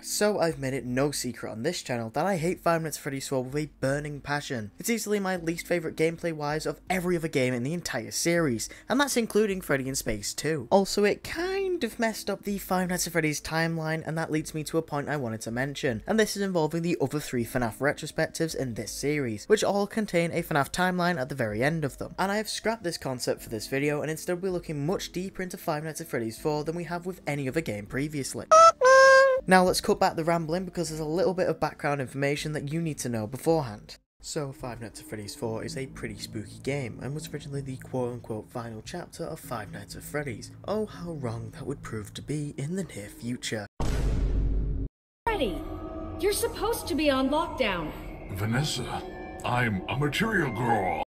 So I've made it no secret on this channel that I hate Five Nights at Freddy's 4 with a burning passion. It's easily my least favourite gameplay wise of every other game in the entire series, and that's including Freddy in Space 2. Also, it kind of messed up the Five Nights at Freddy's timeline, and that leads me to a point I wanted to mention, and this is involving the other 3 FNAF retrospectives in this series, which all contain a FNAF timeline at the very end of them. And I have scrapped this concept for this video, and instead we're looking much deeper into Five Nights at Freddy's 4 than we have with any other game previously. Now let's cut back the rambling because there's a little bit of background information that you need to know beforehand. So Five Nights at Freddy's 4 is a pretty spooky game and was originally the quote-unquote final chapter of Five Nights at Freddy's. Oh, how wrong that would prove to be in the near future. Freddy, you're supposed to be on lockdown. Vanessa, I'm a material girl.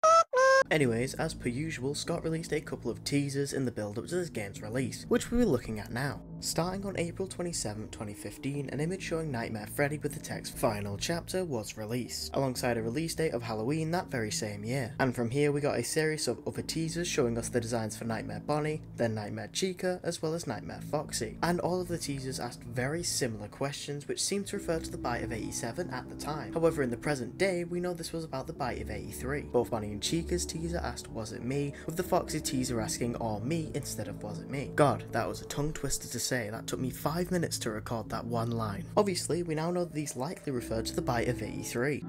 Anyways, as per usual, Scott released a couple of teasers in the build-up to this game's release, which we were looking at now. Starting on April 27, 2015, an image showing Nightmare Freddy with the text Final Chapter was released, alongside a release date of Halloween that very same year. And from here we got a series of other teasers showing us the designs for Nightmare Bonnie, then Nightmare Chica, as well as Nightmare Foxy. And all of the teasers asked very similar questions which seemed to refer to the Bite of 87 at the time. However, in the present day, we know this was about the Bite of 83. Both Bonnie and Chica's teaser asked was it me, with the Foxy teaser asking or me instead of was it me. God, that was a tongue twister to say. That took me 5 minutes to record that one line. Obviously, we now know that these likely refer to the Bite of 83.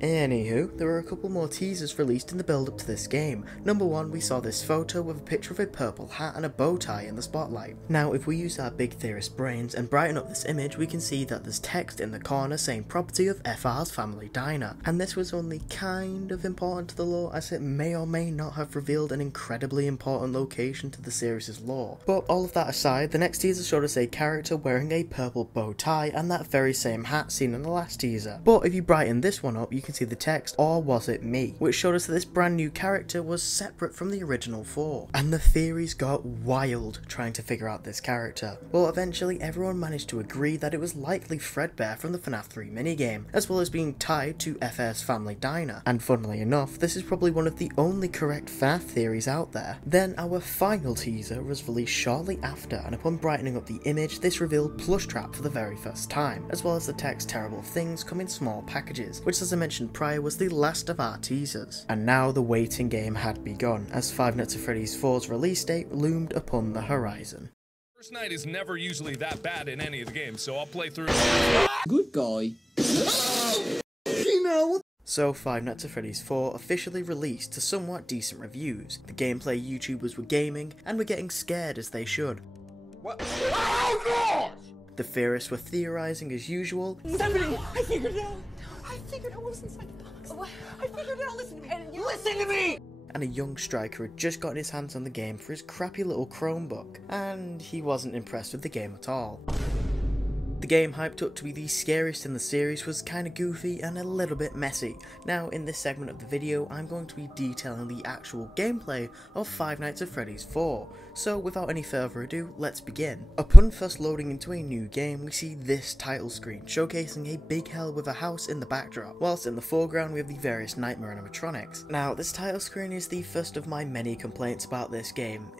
Anywho, there were a couple more teasers released in the build up to this game. Number 1, we saw this photo with a picture of a purple hat and a bow tie in the spotlight. Now, if we use our big theorist brains and brighten up this image, we can see that there's text in the corner saying property of FR's family diner. And this was only kind of important to the lore, as it may or may not have revealed an incredibly important location to the series' lore. But all of that aside, the next teaser showed us a character wearing a purple bow tie and that very same hat seen in the last teaser. But if you brighten this one up, you can see the text or was it me, which showed us that this brand new character was separate from the original 4. And the theories got wild trying to figure out this character. Well, eventually everyone managed to agree that it was likely Fredbear from the FNAF 3 minigame, as well as being tied to FR's family diner. And funnily enough, this is probably one of the only correct FNAF theories out there. Then our final teaser was released shortly after, and upon brightening up the image, this revealed Plush Trap for the very first time, as well as the text terrible things come in small packages, which as I mentioned prior was the last of our teasers. And now the waiting game had begun, as Five Nights at Freddy's 4's release date loomed upon the horizon. First night is never usually that bad in any of the games, so I'll play through. Good guy. So Five Nights at Freddy's 4 officially released to somewhat decent reviews. The gameplay YouTubers were gaming and were getting scared as they should. What? The theorists were theorizing as usual. Stephanie, I figured it out. I figured out what was inside the box. What? I figured it out. Listen to me. And you listen to me. And a young striker had just gotten his hands on the game for his crappy little Chromebook, and he wasn't impressed with the game at all. The game, hyped up to be the scariest in the series, was kinda goofy and a little bit messy. Now, in this segment of the video, I'm going to be detailing the actual gameplay of Five Nights at Freddy's 4. So without any further ado, let's begin. Upon first loading into a new game, we see this title screen, showcasing a big hell with a house in the backdrop, whilst in the foreground we have the various nightmare animatronics. Now, this title screen is the first of my many complaints about this game.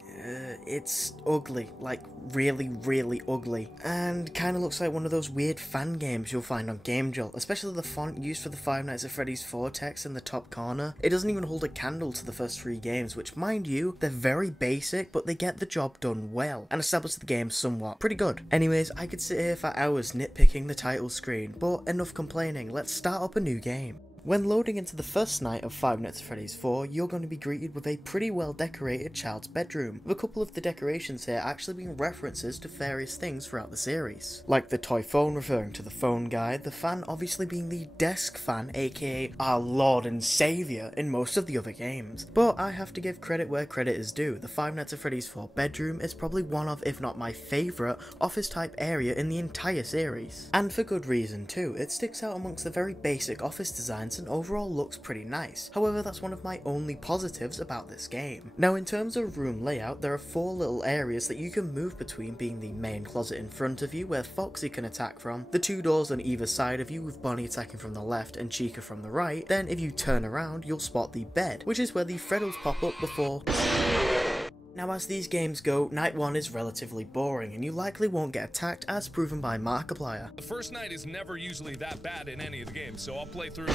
It's ugly, like really ugly, and kinda looks like one of those weird fan games you'll find on GameJolt, especially the font used for the Five Nights at Freddy's 4 text in the top corner. It doesn't even hold a candle to the first 3 games, which mind you, they're very basic, but they get the job done well, and establish the game somewhat pretty good. Anyways, I could sit here for hours nitpicking the title screen, but enough complaining, let's start up a new game. When loading into the first night of Five Nights at Freddy's 4, you're going to be greeted with a pretty well decorated child's bedroom, with a couple of the decorations here actually being references to various things throughout the series. Like the toy phone referring to the phone guy, the fan obviously being the desk fan, aka our lord and saviour in most of the other games. But I have to give credit where credit is due, the Five Nights at Freddy's 4 bedroom is probably one of, if not my favourite, office type area in the entire series. And for good reason too, it sticks out amongst the very basic office designs and overall looks pretty nice. However, that's one of my only positives about this game. Now, in terms of room layout, there are 4 little areas that you can move between, being the main closet in front of you where Foxy can attack from, the 2 doors on either side of you with Bonnie attacking from the left and Chica from the right, then if you turn around you'll spot the bed, which is where the Freddles pop up before Now as these games go, night 1 is relatively boring and you likely won't get attacked as proven by Markiplier. The first night is never usually that bad in any of the games, so I'll play through.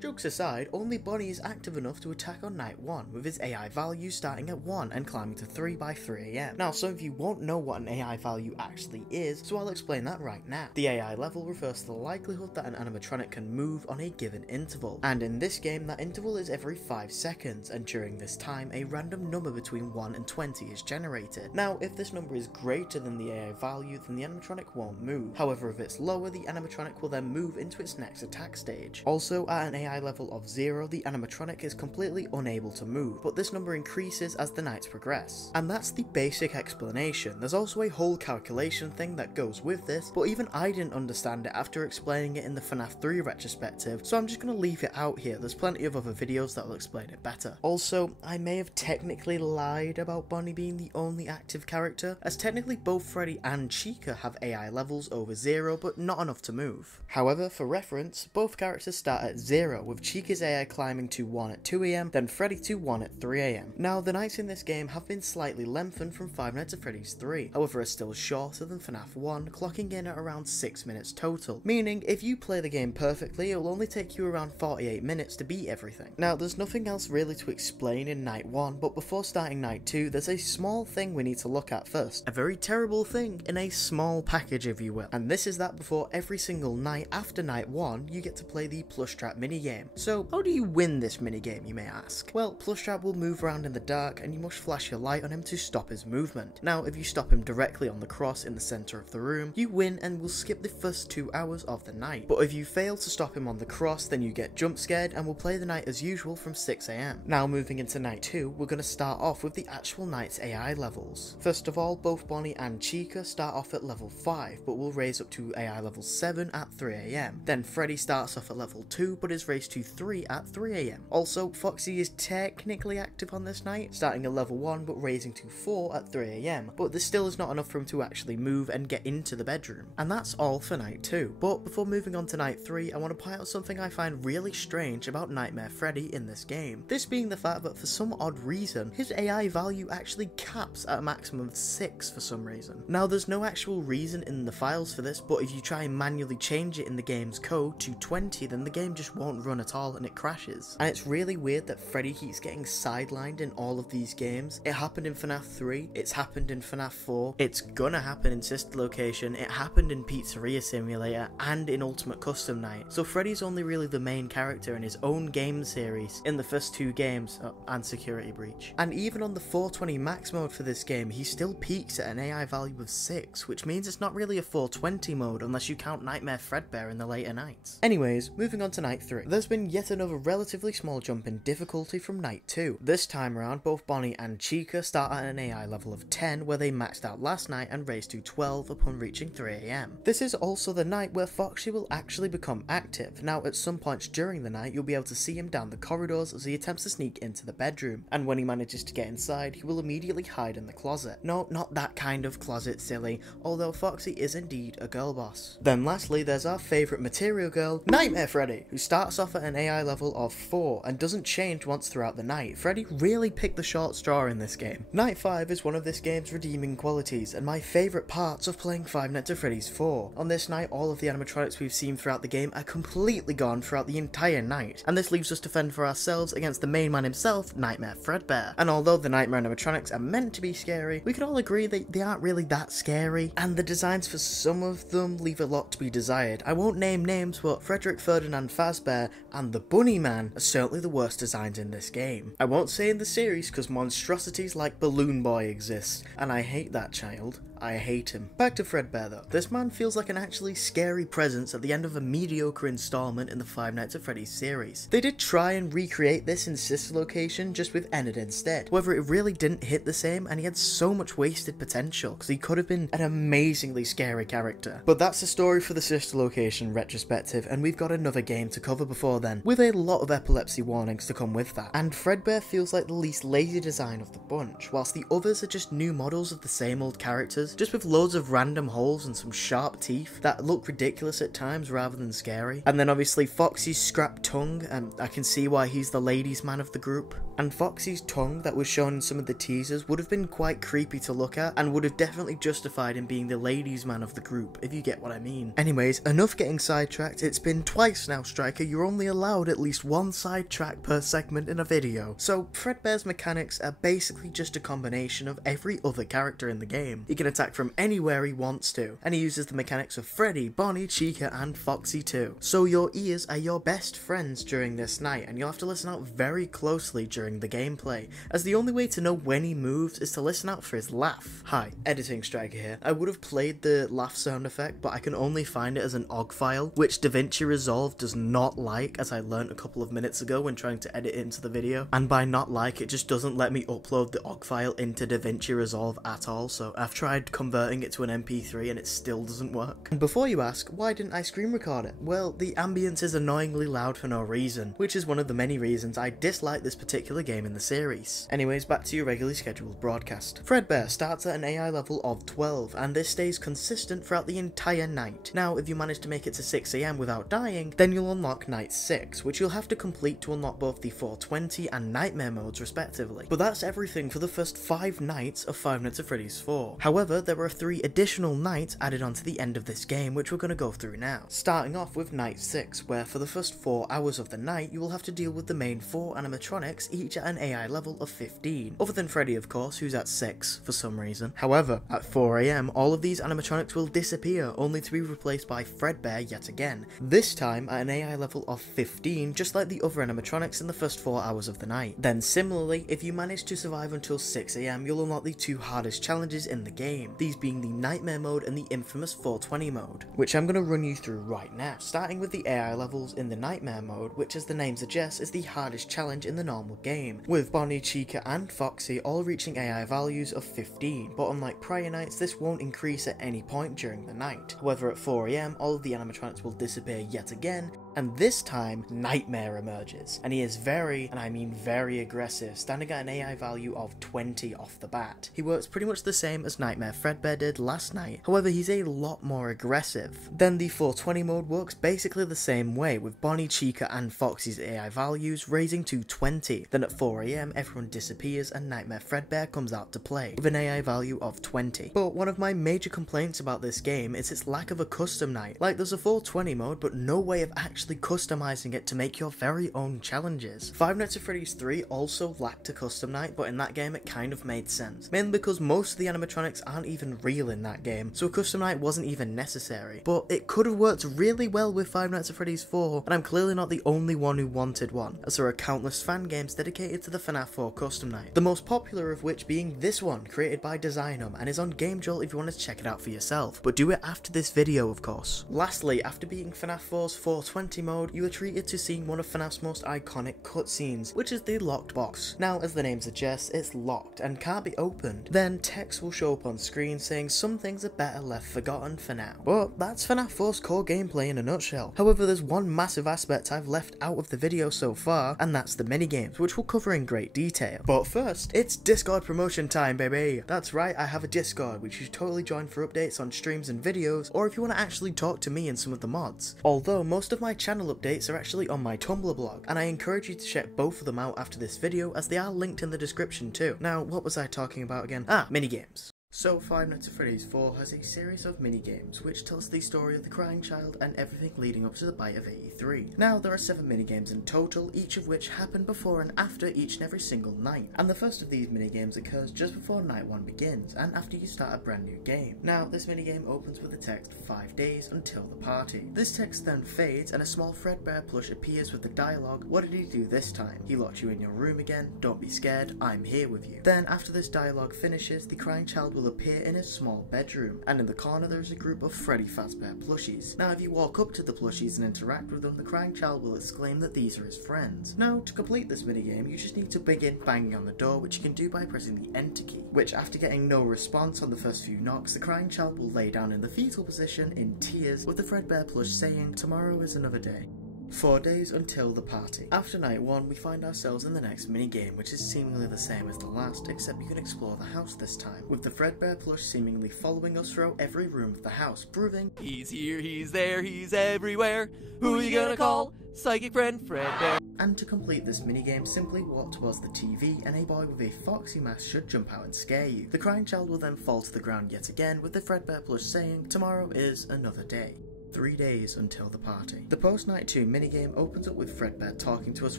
Jokes aside, only Bonnie is active enough to attack on night 1, with his AI value starting at 1 and climbing to 3 by 3 AM. Now some of you won't know what an AI value actually is, so I'll explain that right now. The AI level refers to the likelihood that an animatronic can move on a given interval, and in this game that interval is every 5 seconds, and during this time a random number between 1 and 20 is generated. Now if this number is greater than the AI value, then the animatronic won't move. However, if it's lower, the animatronic will then move into its next attack stage. Also, at an AI level of 0, the animatronic is completely unable to move, but this number increases as the nights progress. And that's the basic explanation. There's also a whole calculation thing that goes with this, but even I didn't understand it after explaining it in the FNAF 3 retrospective, so I'm just going to leave it out here. There's plenty of other videos that will explain it better. Also, I may have technically lied about Bonnie being the only active character, as technically both Freddy and Chica have AI levels over 0, but not enough to move. However, for reference, both characters start at 0, with Chica's AI climbing to 1 at 2 AM, then Freddy to 1 at 3 AM. Now, the nights in this game have been slightly lengthened from Five Nights at Freddy's 3, however are still shorter than FNAF 1, clocking in at around 6 minutes total, meaning if you play the game perfectly, it will only take you around 48 minutes to beat everything. Now, there's nothing else really to explain in night 1, but before starting night 2, there's a small thing we need to look at first. A very terrible thing in a small package, if you will. And this is that before every single night after night 1, you get to play the plush trap minigame. So, how do you win this minigame, you may ask? Well, Plushtrap will move around in the dark and you must flash your light on him to stop his movement. Now, if you stop him directly on the cross in the center of the room, you win and will skip the first 2 hours of the night. But if you fail to stop him on the cross, then you get jump scared and will play the night as usual from 6 AM. Now, moving into night 2, we're going to start off with the actual night's AI levels. First of all, both Bonnie and Chica start off at level 5, but will raise up to AI level 7 at 3 AM. Then Freddy starts off at level 2, but is raised to 3 at 3 AM. Also, Foxy is technically active on this night, starting at level 1 but raising to 4 at 3 AM, but this still is not enough for him to actually move and get into the bedroom. And that's all for night 2. But before moving on to night 3, I want to point out something I find really strange about Nightmare Freddy in this game. This being the fact that for some odd reason, his AI value actually caps at a maximum of 6 for some reason. Now, there's no actual reason in the files for this, but if you try and manually change it in the game's code to 20, then the game just won't run at all and it crashes. And it's really weird that Freddy keeps getting sidelined in all of these games. It happened in FNAF 3, it's happened in FNAF 4, it's gonna happen in Sister Location, it happened in Pizzeria Simulator, and in Ultimate Custom Night. So Freddy's only really the main character in his own game series in the first 2 games, and Security Breach. And even on the 420 max mode for this game, he still peaks at an AI value of 6, which means it's not really a 420 mode unless you count Nightmare Fredbear in the later nights. Anyways, moving on to night 3. There's been yet another relatively small jump in difficulty from night 2. This time around, both Bonnie and Chica start at an AI level of 10, where they maxed out last night and raised to 12 upon reaching 3 AM. This is also the night where Foxy will actually become active. Now, at some points during the night, you'll be able to see him down the corridors as he attempts to sneak into the bedroom, and when he manages to get inside, he will immediately hide in the closet. No, not that kind of closet, silly, although Foxy is indeed a girl boss. Then lastly, there's our favourite material girl, Nightmare Freddy, who starts off at an AI level of 4 and doesn't change once throughout the night. Freddy really picked the short straw in this game. Night 5 is one of this game's redeeming qualities, and my favourite parts of playing Five Nights at Freddy's 4. On this night, all of the animatronics we've seen throughout the game are completely gone throughout the entire night, and this leaves us to fend for ourselves against the main man himself, Nightmare Fredbear. And although the Nightmare animatronics are meant to be scary, we can all agree they aren't really that scary, and the designs for some of them leave a lot to be desired. I won't name names, but Frederick Ferdinand Fazbear and the Bunny Man are certainly the worst designs in this game. I won't say in the series because monstrosities like Balloon Boy exist, and I hate that child. I hate him. Back to Fredbear though. This man feels like an actually scary presence at the end of a mediocre installment in the Five Nights at Freddy's series. They did try and recreate this in Sister Location just with Enid instead. However, it really didn't hit the same, and he had so much wasted potential because he could have been an amazingly scary character. But that's the story for the Sister Location retrospective, and we've got another game to cover before then, with a lot of epilepsy warnings to come with that. And Fredbear feels like the least lazy design of the bunch, whilst the others are just new models of the same old characters monsters, just with loads of random holes and some sharp teeth that look ridiculous at times rather than scary. And then obviously Foxy's scrap tongue, and I can see why he's the ladies' man of the group. And Foxy's tongue that was shown in some of the teasers would have been quite creepy to look at, and would have definitely justified him being the ladies' man of the group, if you get what I mean. Anyways, enough getting sidetracked. It's been twice now, Striker. You're only allowed at least one sidetrack per segment in a video. So Fredbear's mechanics are basically just a combination of every other character in the game. He can attack from anywhere he wants to, and he uses the mechanics of Freddy, Bonnie, Chica, and Foxy too. So your ears are your best friends during this night, and you'll have to listen out very closely during the gameplay, as the only way to know when he moves is to listen out for his laugh. Hi, Editing Striker here. I would have played the laugh sound effect, but I can only find it as an OGG file, which DaVinci Resolve does not like, as I learned a couple of minutes ago when trying to edit it into the video. And by not like, it just doesn't let me upload the OGG file into DaVinci Resolve at all, so I've tried converting it to an MP3 and it still doesn't work. And before you ask, why didn't I screen record it? Well, the ambience is annoyingly loud for no reason, which is one of the many reasons I dislike this particular game in the series. Anyways, back to your regularly scheduled broadcast. Fredbear starts at an AI level of 12, and this stays consistent throughout the entire night. Now, if you manage to make it to 6 AM without dying, then you'll unlock Night 6, which you'll have to complete to unlock both the 420 and Nightmare modes respectively. But that's everything for the first 5 nights of Five Nights at Freddy's 4. However, there are 3 additional nights added onto the end of this game, which we're going to go through now. Starting off with Night 6, where for the first 4 hours of the night, you will have to deal with the main 4 animatronics, each at an AI level of 15. Other than Freddy, of course, who's at 6 for some reason. However, at 4 AM, all of these animatronics will disappear, only to be replaced by Fredbear yet again. This time at an AI level of 15, just like the other animatronics in the first 4 hours of the night. Then similarly, if you manage to survive until 6 AM, you'll unlock the 2 hardest challenges in the game, these being the Nightmare mode and the infamous 420 mode, which I'm going to run you through right now. Starting with the AI levels in the Nightmare mode, which as the name suggests is the hardest challenge in the normal game, with Bonnie, Chica and Foxy all reaching AI values of 15, but unlike prior nights, this won't increase at any point during the night. However, at 4 AM, all of the animatronics will disappear yet again, and this time, Nightmare emerges, and he is very, and I mean very aggressive, standing at an AI value of 20 off the bat. He works pretty much the same as Nightmare Fredbear did last night, however he's a lot more aggressive. Then the 420 mode works basically the same way, with Bonnie, Chica and Foxy's AI values raising to 20. Then at 4 AM everyone disappears and Nightmare Fredbear comes out to play, with an AI value of 20. But one of my major complaints about this game is its lack of a custom night. Like, there's a 420 mode, but no way of actually customizing it to make your very own challenges. Five Nights at Freddy's 3 also lacked a custom night, but in that game it kind of made sense, mainly because most of the animatronics aren't even real in that game, so a custom night wasn't even necessary. But it could have worked really well with Five Nights at Freddy's 4, and I'm clearly not the only one who wanted one, as there are countless fan games dedicated to the FNAF 4 custom night, the most popular of which being this one, created by Designum, and is on Game Jolt if you want to check it out for yourself, but do it after this video of course. Lastly, after beating FNAF 4's 420 mode, you are treated to seeing one of FNAF's most iconic cutscenes, which is the locked box. Now, as the name suggests, it's locked and can't be opened. Then text will show up on screen saying some things are better left forgotten for now. But that's FNAF 4's core gameplay in a nutshell. However, there's one massive aspect I've left out of the video so far, and that's the minigames, which we'll cover in great detail. But first, it's Discord promotion time, baby! That's right, I have a Discord, which you should totally join for updates on streams and videos, or if you want to actually talk to me and some of the mods. Although, most of my channel updates are actually on my Tumblr blog, and I encourage you to check both of them out after this video, as they are linked in the description too. Now, what was I talking about again? Minigames. So, Five Nights at Freddy's 4 has a series of minigames which tells the story of the crying child and everything leading up to the Bite of 83. Now, there are 7 minigames in total, each of which happen before and after each and every single night. And the first of these minigames occurs just before night 1 begins, and after you start a brand new game. Now, this minigame opens with the text 5 days until the party. This text then fades and a small Fredbear plush appears with the dialogue, "What did he do this time? He locked you in your room again, don't be scared, I'm here with you." Then, after this dialogue finishes, the crying child will appear in a small bedroom, and in the corner there is a group of Freddy Fazbear plushies. Now, if you walk up to the plushies and interact with them, the crying child will exclaim that these are his friends. Now, to complete this minigame, you just need to begin banging on the door, which you can do by pressing the enter key, which after getting no response on the first few knocks, the crying child will lay down in the fetal position in tears, with the Fredbear plush saying, "Tomorrow is another day." 4 days until the party. After night 1, we find ourselves in the next minigame, which is seemingly the same as the last, except you can explore the house this time, with the Fredbear plush seemingly following us throughout every room of the house, proving he's here, he's there, he's everywhere. Who you gonna call? Psychic friend Fredbear. And to complete this minigame, simply walk towards the TV and a boy with a foxy mask should jump out and scare you. The crying child will then fall to the ground yet again, with the Fredbear plush saying, tomorrow is another day. 3 days until the party. The post-night 2 minigame opens up with Fredbear talking to us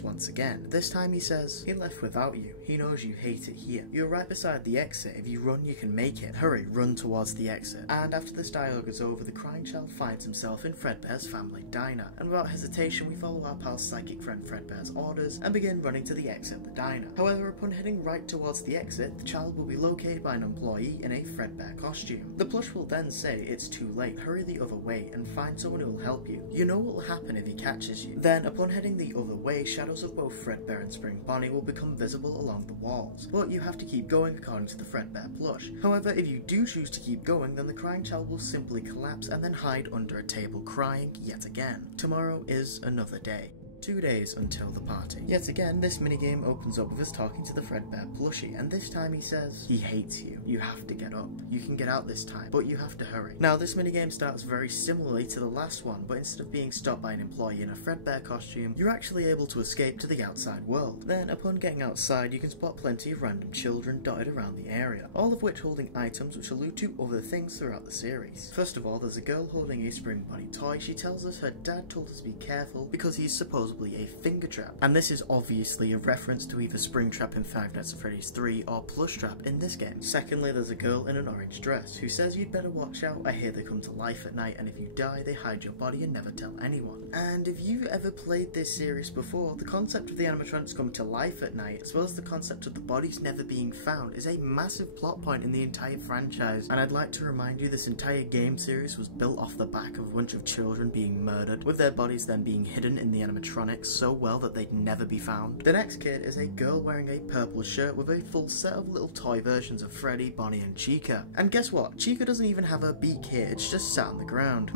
once again. This time he says, he left without you. He knows you hate it here. You're right beside the exit. If you run, you can make it. Hurry, run towards the exit. And after this dialogue is over, the crying child finds himself in Fredbear's family diner. And without hesitation, we follow our pal's psychic friend Fredbear's orders and begin running to the exit of the diner. However, upon heading right towards the exit, the child will be located by an employee in a Fredbear costume. The plush will then say it's too late. Hurry the other way and find someone who will help you. You know what will happen if he catches you. Then, upon heading the other way, shadows of both Fredbear and Spring Bonnie will become visible along the walls, but you have to keep going according to the Fredbear plush. However, if you do choose to keep going, then the crying child will simply collapse and then hide under a table crying yet again. Tomorrow is another day. 2 days until the party. Yet again, this minigame opens up with us talking to the Fredbear plushie, and this time he says, he hates you. You have to get up. You can get out this time, but you have to hurry. Now, this minigame starts very similarly to the last one, but instead of being stopped by an employee in a Fredbear costume, you're actually able to escape to the outside world. Then, upon getting outside, you can spot plenty of random children dotted around the area, all of which holding items which allude to other things throughout the series. First of all, there's a girl holding a Spring Bonnie toy. She tells us her dad told her to be careful because he's supposedly a finger trap, and this is obviously a reference to either Springtrap in Five Nights at Freddy's 3 or Plushtrap in this game. Secondly, there's a girl in an orange dress who says you'd better watch out. I hear they come to life at night, and if you die they hide your body and never tell anyone. And if you've ever played this series before, the concept of the animatronics coming to life at night, as well as the concept of the bodies never being found, is a massive plot point in the entire franchise. And I'd like to remind you, this entire game series was built off the back of a bunch of children being murdered, with their bodies then being hidden in the animatronics so well that they'd never be found. The next kid is a girl wearing a purple shirt with a full set of little toy versions of Freddy, Bonnie and Chica. And guess what? Chica doesn't even have her beak here, it's just sat on the ground.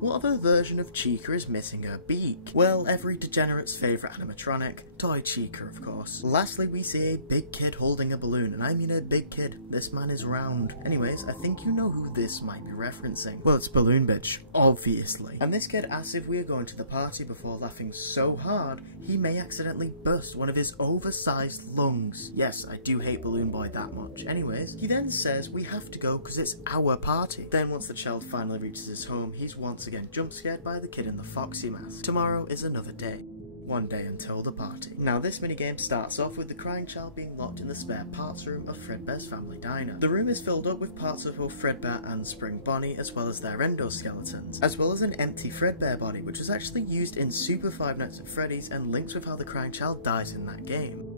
What other version of Chica is missing her beak? Well, every degenerate's favourite animatronic, Toy Chica of course. Lastly, we see a big kid holding a balloon, and I mean a big kid. This man is round. Anyways, I think you know who this might be referencing. Well, it's Balloon Bitch, obviously. And this kid asks if we are going to the party before laughing so hard he may accidentally burst one of his oversized lungs. Yes, I do hate Balloon Boy that much. Anyways, he then says we have to go because it's our party. Then once the child finally reaches his home, he's once again jump scared by the kid in the foxy mask. Tomorrow is another day. 1 day until the party. Now this minigame starts off with the crying child being locked in the spare parts room of Fredbear's family diner. The room is filled up with parts of both Fredbear and Spring Bonnie, as well as their endoskeletons, as well as an empty Fredbear body, which was actually used in Super Five Nights at Freddy's and links with how the crying child dies in that game.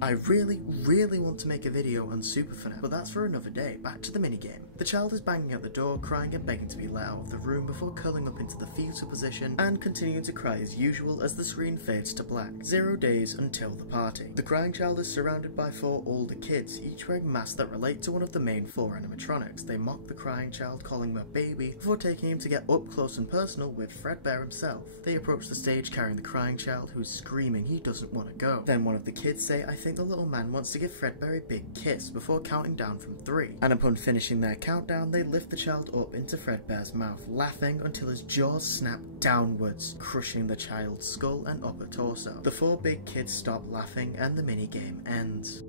I really want to make a video on Super FNAF, but that's for another day. Back to the minigame. The child is banging at the door, crying and begging to be let out of the room before curling up into the fetal position and continuing to cry as usual as the screen fades to black. 0 days until the party. The crying child is surrounded by 4 older kids, each wearing masks that relate to one of the main 4 animatronics. They mock the crying child, calling him a baby, before taking him to get up close and personal with Fredbear himself. They approach the stage carrying the crying child, who's screaming he doesn't want to go. Then one of the kids say, I think the little man wants to give Fredbear a big kiss, before counting down from 3. And upon finishing their countdown, they lift the child up into Fredbear's mouth, laughing until his jaws snap downwards, crushing the child's skull and upper torso. The 4 big kids stop laughing and the minigame ends.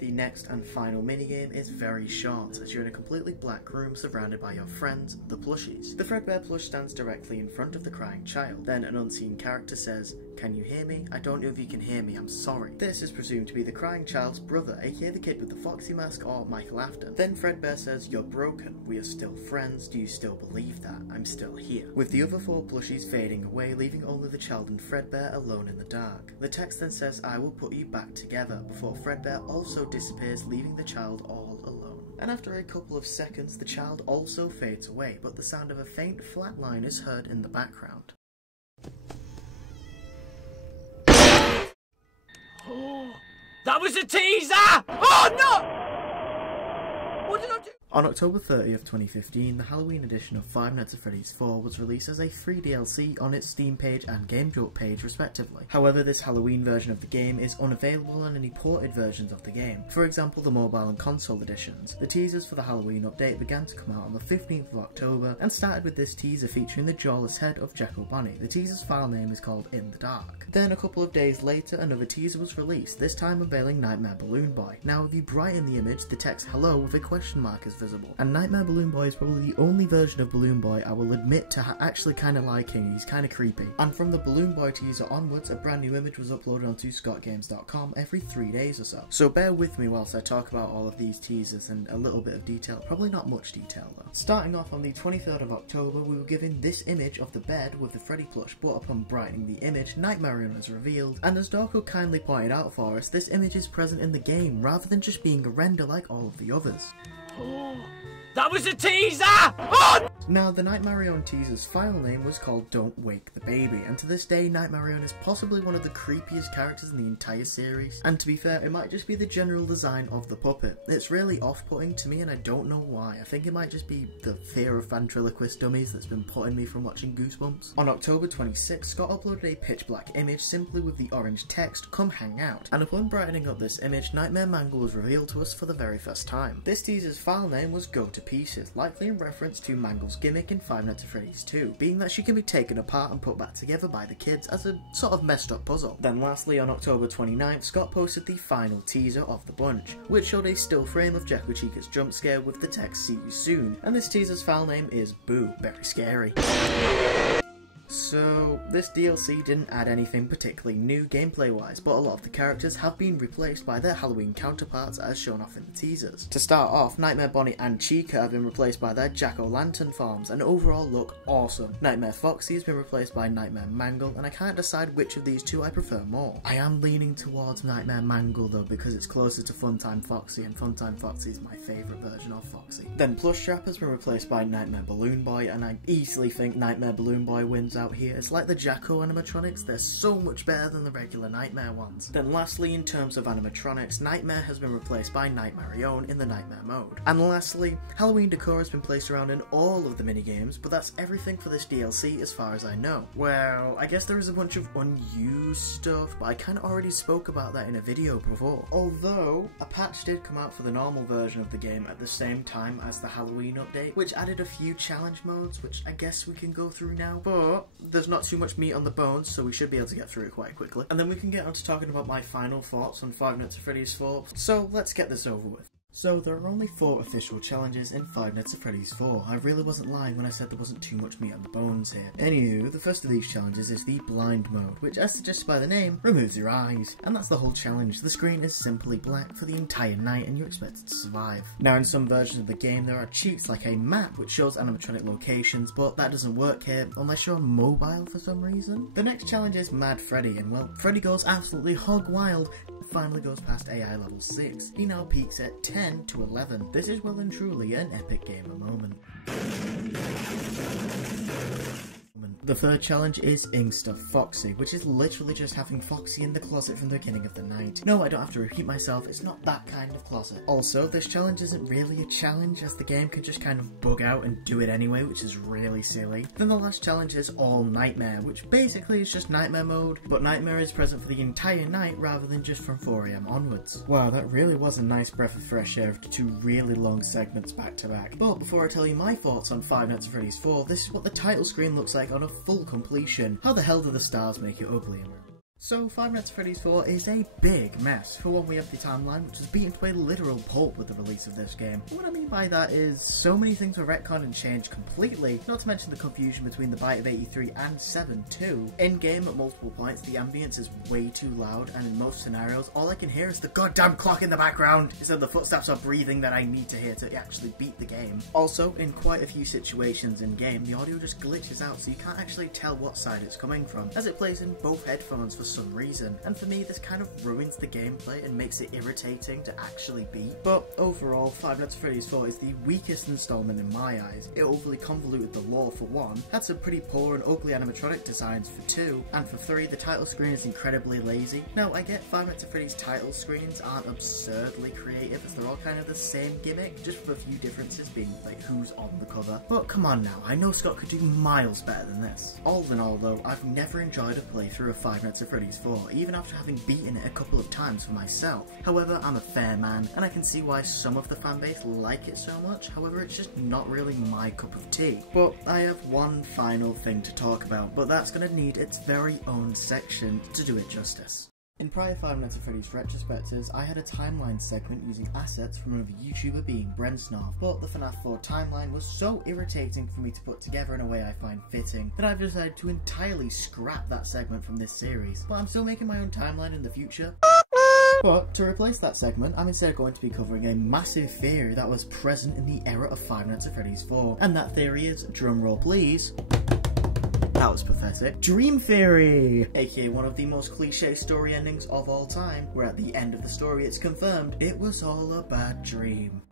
The next and final minigame is very short, as you're in a completely black room surrounded by your friends, the plushies. The Fredbear plush stands directly in front of the crying child. Then an unseen character says, can you hear me? I don't know if you can hear me, I'm sorry. This is presumed to be the crying child's brother, aka the kid with the foxy mask or Michael Afton. Then Fredbear says, you're broken, we are still friends, do you still believe that? I'm still here. With the other 4 plushies fading away, leaving only the child and Fredbear alone in the dark. The text then says, I will put you back together, before Fredbear also disappears, leaving the child all alone. And after a couple of seconds, the child also fades away, but the sound of a faint flat line is heard in the background. That was a teaser! Oh no! What did I do? On October 30th, 2015, the Halloween edition of Five Nights at Freddy's 4 was released as a free DLC on its Steam page and GameJolt page respectively. However, this Halloween version of the game is unavailable on any ported versions of the game, for example the mobile and console editions. The teasers for the Halloween update began to come out on the 15th of October and started with this teaser featuring the jawless head of Jack O'Bunny. The teaser's file name is called In the Dark. Then a couple of days later, another teaser was released, this time unveiling Nightmare Balloon Boy. Now if you brighten the image, the text hello with a question mark is visible. And Nightmare Balloon Boy is probably the only version of Balloon Boy I will admit to actually kind of liking. He's kind of creepy. And from the Balloon Boy teaser onwards, a brand new image was uploaded onto scottgames.com every 3 days or so. So bear with me whilst I talk about all of these teasers in a little bit of detail. Probably not much detail though. Starting off on the 23rd of October, we were given this image of the bed with the Freddy plush, but upon brightening the image, Nightmare is revealed. And as Dorko kindly pointed out for us, this image is present in the game rather than just being a render like all of the others. That was a teaser! Oh! Now, the Nightmare teaser's final name was called Don't Wake the Baby, and to this day, Nightmare is possibly one of the creepiest characters in the entire series. And to be fair, it might just be the general design of the puppet. It's really off-putting to me, and I don't know why. I think it might just be the fear of ventriloquist dummies that's been putting me from watching Goosebumps. On October 26th, Scott uploaded a pitch-black image simply with the orange text, "Come hang out," and upon brightening up this image, Nightmare Mangle was revealed to us for the very first time. This teaser's file name was Go to Pieces, likely in reference to Mangle's gimmick in Five Nights at Freddy's 2, being that she can be taken apart and put back together by the kids as a sort of messed up puzzle. Then lastly, on October 29th, Scott posted the final teaser of the bunch, which showed a still frame of Jacko Chica's jump scare with the text "See you soon," and this teaser's file name is Boo, very scary. So, this DLC didn't add anything particularly new gameplay-wise, but a lot of the characters have been replaced by their Halloween counterparts as shown off in the teasers. To start off, Nightmare Bonnie and Chica have been replaced by their Jack-O-Lantern forms and overall look awesome. Nightmare Foxy has been replaced by Nightmare Mangle, and I can't decide which of these two I prefer more. I am leaning towards Nightmare Mangle though, because it's closer to Funtime Foxy, and Funtime Foxy is my favourite version of Foxy. Then Plush Trap has been replaced by Nightmare Balloon Boy, and I easily think Nightmare Balloon Boy wins out here. It's like the Jacko animatronics, they're so much better than the regular Nightmare ones. Then lastly, in terms of animatronics, Nightmare has been replaced by Nightmare in the Nightmare mode. And lastly, Halloween decor has been placed around in all of the minigames, but that's everything for this DLC as far as I know. Well, I guess there is a bunch of unused stuff, but I kinda already spoke about that in a video before. Although, a patch did come out for the normal version of the game at the same time as the Halloween update, which added a few challenge modes, which I guess we can go through now, but there's not too much meat on the bones, so we should be able to get through it quite quickly. And then we can get on to talking about my final thoughts on Five Nights at Freddy's 4, so let's get this over with. So there are only 4 official challenges in Five Nights at Freddy's 4. I really wasn't lying when I said there wasn't too much meat on the bones here. Anywho, the first of these challenges is the blind mode, which as suggested by the name, removes your eyes. And that's the whole challenge. The screen is simply black for the entire night and you're expected to survive. Now in some versions of the game there are cheats like a map which shows animatronic locations, but that doesn't work here unless you're mobile for some reason. The next challenge is Mad Freddy, and well, Freddy goes absolutely hog wild and finally goes past AI level 6. He now peaks at 10 to 11. This is well and truly an epic gamer moment. The third challenge is Inkstuff Foxy, which is literally just having Foxy in the closet from the beginning of the night. No, I don't have to repeat myself, it's not that kind of closet. Also, this challenge isn't really a challenge, as the game can just kind of bug out and do it anyway, which is really silly. Then the last challenge is All Nightmare, which basically is just Nightmare mode, but Nightmare is present for the entire night rather than just from 4 AM onwards. Wow, that really was a nice breath of fresh air after 2 really long segments back to back. But before I tell you my thoughts on Five Nights at Freddy's 4, this is what the title screen looks like on a full completion. How the hell do the stars make it ugly? So, Five Nights at Freddy's 4 is a big mess. For one, we have the timeline, which is beaten to a literal pulp with the release of this game. And what I mean by that is, so many things were retconned and changed completely, not to mention the confusion between the Bite of 83 and 7 too. In-game, at multiple points, the ambience is way too loud, and in most scenarios, all I can hear is the goddamn clock in the background, instead of the footsteps or breathing that I need to hear to actually beat the game. Also, in quite a few situations in-game, the audio just glitches out, so you can't actually tell what side it's coming from, as it plays in both headphones for some reason, and for me this kind of ruins the gameplay and makes it irritating to actually beat. But overall, Five Nights at Freddy's 4 is the weakest installment in my eyes. It overly convoluted the lore for one, had some pretty poor and ugly animatronic designs for two, and for three, the title screen is incredibly lazy. Now I get Five Nights at Freddy's title screens aren't absurdly creative as they're all kind of the same gimmick, just with a few differences being like who's on the cover. But come on now, I know Scott could do miles better than this. All in all though, I've never enjoyed a playthrough of Five Nights at Freddy's 4, even after having beaten it a couple of times for myself. However, I'm a fair man, and I can see why some of the fanbase like it so much, however it's just not really my cup of tea. But I have one final thing to talk about, but that's going to need its very own section to do it justice. In prior Five Nights at Freddy's retrospectives, I had a timeline segment using assets from another YouTuber being Brensnarf, but the FNAF 4 timeline was so irritating for me to put together in a way I find fitting that I've decided to entirely scrap that segment from this series. But I'm still making my own timeline in the future. But to replace that segment, I'm instead going to be covering a massive theory that was present in the era of Five Nights at Freddy's 4, and that theory is, drumroll please, that was pathetic, Dream Theory! Aka one of the most cliche story endings of all time, where at the end of the story it's confirmed it was all a bad dream.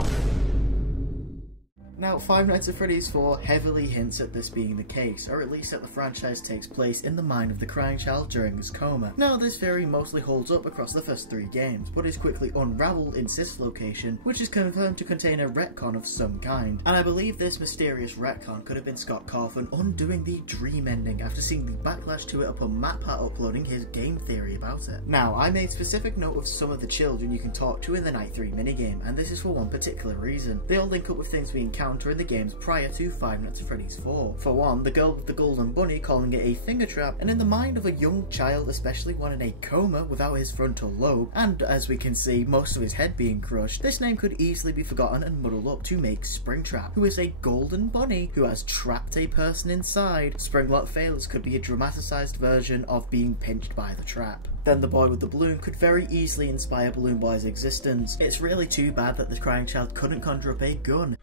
Now, Five Nights at Freddy's 4 heavily hints at this being the case, or at least that the franchise takes place in the mind of the crying child during his coma. Now, this theory mostly holds up across the first 3 games, but is quickly unravelled in Sith's location, which is confirmed to contain a retcon of some kind. And I believe this mysterious retcon could have been Scott Cawthon undoing the dream ending after seeing the backlash to it upon MatPat uploading his game theory about it. Now, I made specific note of some of the children you can talk to in the Night 3 minigame, and this is for one particular reason. They all link up with things we encounter in the games prior to Five Nights at Freddy's 4. For one, the girl with the golden bunny calling it a finger trap, and in the mind of a young child, especially one in a coma without his frontal lobe, and as we can see, most of his head being crushed, this name could easily be forgotten and muddled up to make Springtrap, who is a golden bunny who has trapped a person inside. Springlock Failures could be a dramaticized version of being pinched by the trap. Then the boy with the balloon could very easily inspire Balloon Boy's existence. It's really too bad that the crying child couldn't conjure up a gun.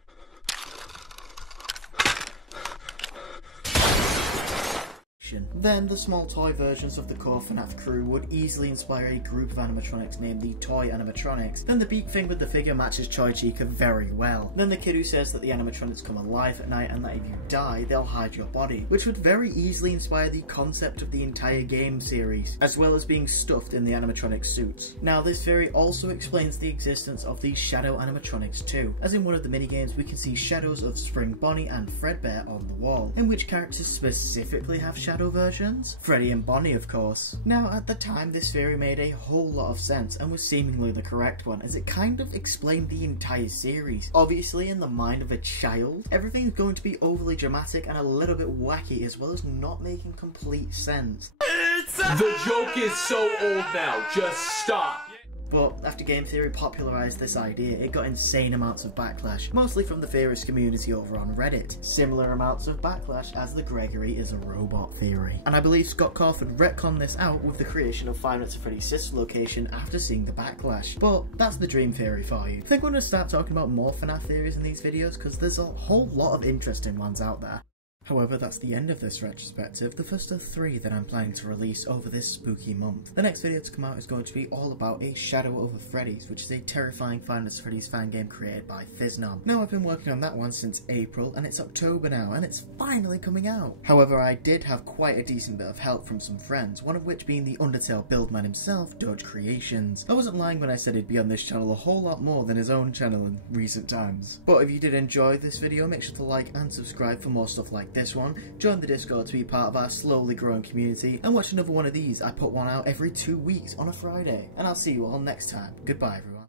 Then the small toy versions of the core FNAF crew would easily inspire a group of animatronics named the Toy Animatronics. Then the beak thing with the figure matches Choi Chica very well. Then the kid who says that the animatronics come alive at night and that if you die, they'll hide your body, which would very easily inspire the concept of the entire game series, as well as being stuffed in the animatronic suits. Now this theory also explains the existence of the Shadow animatronics too, as in one of the minigames we can see shadows of Spring Bonnie and Fredbear on the wall. In which characters specifically have shadow versions? Freddy and Bonnie, of course. Now, at the time, this theory made a whole lot of sense and was seemingly the correct one, as it kind of explained the entire series. Obviously, in the mind of a child, everything's going to be overly dramatic and a little bit wacky, as well as not making complete sense. The joke is so old now, just stop. But after game theory popularised this idea, it got insane amounts of backlash, mostly from the theorist community over on Reddit. Similar amounts of backlash as the Gregory is a robot theory. And I believe Scott Cawthon retconned this out with the creation of Five Nights at Freddy's sister location after seeing the backlash. But that's the dream theory for you. I think we're going to start talking about more FNAF theories in these videos because there's a whole lot of interesting ones out there. However, that's the end of this retrospective, the first of 3 that I'm planning to release over this spooky month. The next video to come out is going to be all about A Shadow Over Freddy's, which is a terrifying Five Nights at Freddy's fan game created by Fiznom. Now, I've been working on that one since April, and it's October now, and it's finally coming out. However, I did have quite a decent bit of help from some friends, one of which being the Undertale buildman himself, Dodge Creations. I wasn't lying when I said he'd be on this channel a whole lot more than his own channel in recent times. But if you did enjoy this video, make sure to like and subscribe for more stuff like this one, join the Discord to be part of our slowly growing community, and watch another one of these. I put one out every 2 weeks on a Friday. And I'll see you all next time. Goodbye everyone.